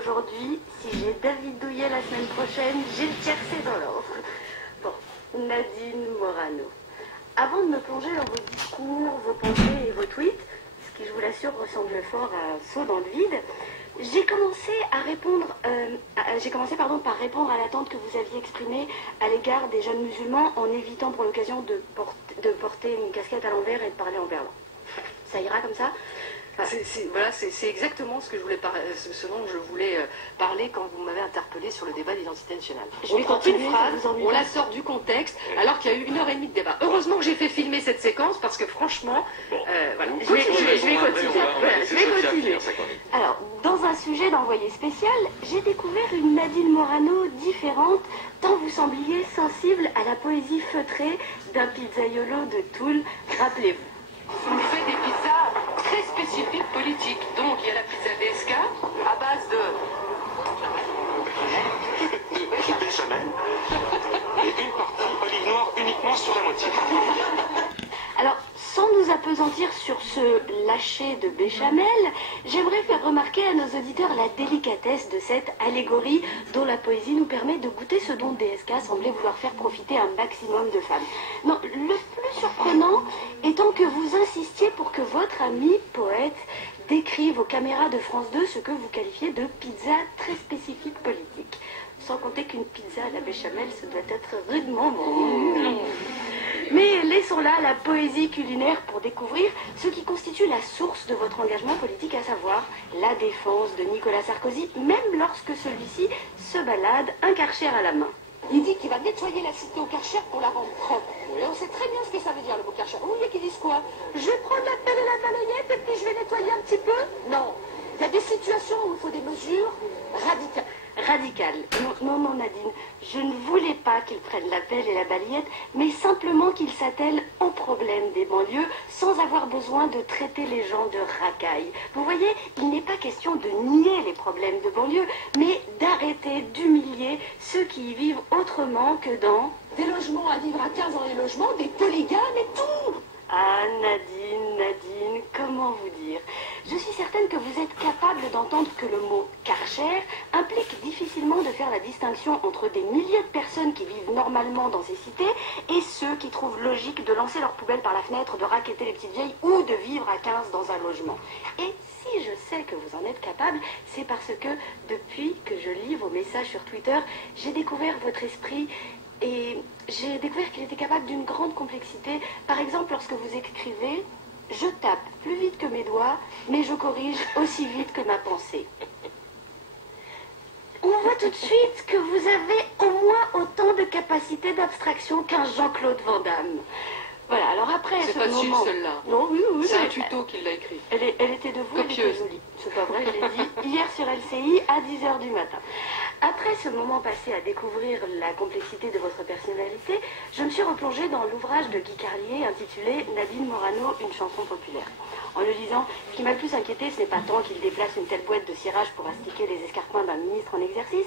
aujourd'hui. Si j'ai David Douillet la semaine prochaine, j'ai le tiercé dans l'ordre. Bon, Nadine Morano. Avant de me plonger dans vos discours, vos pensées et vos tweets, ce qui, je vous l'assure, ressemble fort à un saut dans le vide, j'ai commencé par répondre à l'attente que vous aviez exprimée à l'égard des jeunes musulmans en évitant pour l'occasion de porter une casquette à l'envers et de parler en verlan. Ça ira comme ça? C'est exactement ce dont je voulais parler quand vous m'avez interpellé sur le débat d'identité nationale. On prend une phrase, on la sort du contexte, alors qu'il y a eu 1h30 de débat. Heureusement que j'ai fait filmer cette séquence, parce que franchement, voilà. Je vais continuer. Alors, dans un sujet d'envoyé spécial, j'ai découvert une Nadine Morano différente, tant vous sembliez sensible à la poésie feutrée d'un pizzaiolo de Toul, rappelez-vous. On fait des pizzas très spécifiques politiques. Donc il y a la pizza DSK à base de béchamel et une partie olive noire uniquement sur la moitié. Alors, sans nous appesantir sur ce lâcher de béchamel, j'aimerais faire remarquer à nos auditeurs la délicatesse de cette allégorie dont la poésie nous permet de goûter ce dont DSK semblait vouloir faire profiter un maximum de femmes. Non, le plus surprenant étant que vous insistiez pour que votre ami poète décrive aux caméras de France 2 ce que vous qualifiez de pizza très spécifique politique. Sans compter qu'une pizza à la béchamel, ça doit être rudement bon. Mais laissons là la poésie culinaire pour découvrir ce qui constitue la source de votre engagement politique, à savoir la défense de Nicolas Sarkozy, même lorsque celui-ci se balade un Karcher à la main. Il dit qu'il va nettoyer la cité au Karcher pour la rendre propre. Et on sait très bien ce que ça veut dire le mot Karcher. Vous voulez qu'ils disent quoi? Je vais prendre la pelle et la balayette et puis je vais nettoyer un petit peu? Non. Il y a des situations où il faut des mesures radicales. Radicales. Non, Nadine, je ne voulais pas qu'il prenne la pelle et la balayette, mais simplement qu'il s'attelle au problème des banlieues sans avoir besoin de traiter les gens de racailles. Vous voyez, il n'est pas question de nier les problèmes de banlieue, mais d'arrêter d'humilier ceux qui y vivent autrement que dans des logements à vivre à 15 dans les logements, des polygames et tout. Ah, Nadine, comment vous dire? Je suis certaine que vous êtes capable d'entendre que le mot Karcher implique difficilement de faire la distinction entre des milliers de personnes qui vivent normalement dans ces cités et ceux qui trouvent logique de lancer leurs poubelles par la fenêtre, de racketter les petites vieilles ou de vivre à 15 dans un logement. Et si je sais que vous en êtes capable, c'est parce que depuis que je lis vos messages sur Twitter, j'ai découvert votre esprit. Et j'ai découvert qu'il était capable d'une grande complexité. Par exemple, lorsque vous écrivez « Je tape plus vite que mes doigts, mais je corrige aussi vite que ma pensée ». On voit tout de suite que vous avez au moins autant de capacité d'abstraction qu'un Jean-Claude Van Damme. Voilà, alors après c'est ce facile moment... celle-là. Non, oui, c'est un tuto qui l'a écrit. Elle était de vous, copieuse. Elle était jolie. C'est pas vrai, je l'ai dit hier sur LCI à 10h du matin. Après ce moment passé à découvrir la complexité de votre personnalité, je me suis replongée dans l'ouvrage de Guy Carlier intitulé Nadine Morano, une chanson populaire. En le lisant, ce qui m'a le plus inquiété, ce n'est pas tant qu'il déplace une telle boîte de cirage pour astiquer les escarpins d'un ministre en exercice,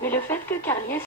mais le fait que Carlier